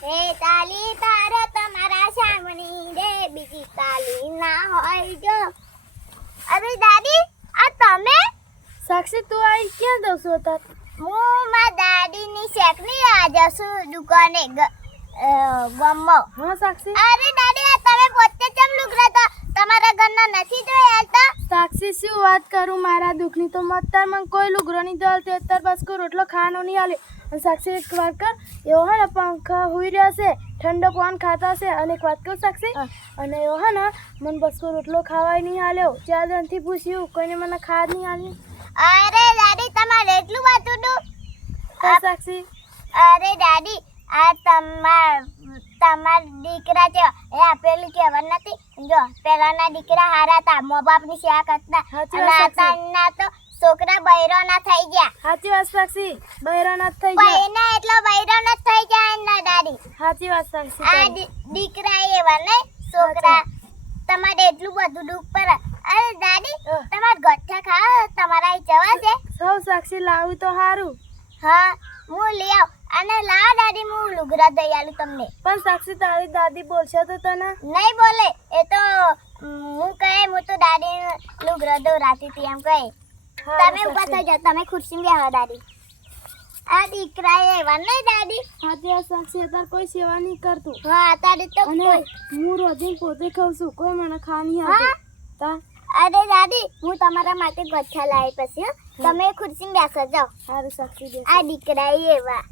એ તાલી તારે તમારા સામણી રે બીજી તાલી ના હોય જો અરે દાદી આ તમે સાક્ષી તું આવી ક્યાં જશો તાર? હું મારા દાદીની શેકની આ જશું દુકાને ગમો. હા સાક્ષી. અરે દાદી આ તમે પોતે ચમ લુગડા તો તમારા ઘરના નથી જોયા તો? સાક્ષી શું વાત કરું મારા દુઃખની તો મત મને કોઈ લુગરો નહીં દોલતી અત્યારે બસ કોઈ રોટલો ખાવાનો નહીં આલે. અને સાક્ષી એક વાત કર એવો હે ને પંખા હુઈ રહ્યા છે ઠંડો પવન ખાતા છે અને એક વાત કહું સાક્ષી અને એવો હે ને મને બસ કોઈ રોટલો ખાવાય નહીં આલ્યો 4 જણથી પૂછ્યું કોઈને મને ખાવા નહીં આલ્યું. અરે દાદી તમારે એટલું વાતું તો સાક્ષી અરે દાદી આ તમાર દીકરા છે એ આપેલું કહેવા નથી જો પેલાના દીકરા હારા હતા મા બાપની સેવા કરતા અને આતાના તો છોકરા બૈરોના થઈ ગયા. સાચી વાત સાક્ષી બૈરાના થઈ ગયા બૈરા એટલો બૈરોના થઈ ગયા ના દાદી. સાચી વાત સાક્ષી. આ દીકરા એવા ને છોકરા તમારે એટલું બધું દુઃખ પર. અરે દાદી તમાર ગઠ્ઠા ખાવા તમારા જવા છે? સૌ સાક્ષી લાવું તો સારું. હા હું લઈ આવ અને લા દાદી હું લુગડા દઈ આલું તમને. પણ સાક્ષી તારી દાદી બોલશે તો તને નહીં બોલે એ તો હું કહે હું તો દાદી લુગડા દઉં રાતી થી એમ કહે. તમે ઉભા થઈ જાઓ તમે ખુરશી બેહો દાદી. આ દીકરા એવા નહીં દાદી. સાચી વાત સાક્ષી અત્યારે કોઈ સેવા નહીં કરતું. હા તારી તો અને હું રોજે પોતે ખાઉં છું કોઈ મને ખા નહીં આવતું. અરે દાદી હું તમારા માટે ગઠ્ઠા લાવી પછી તમે ખુરશી બેસો જાઓ. સારું સાક્ષી. આ દીકરા એવા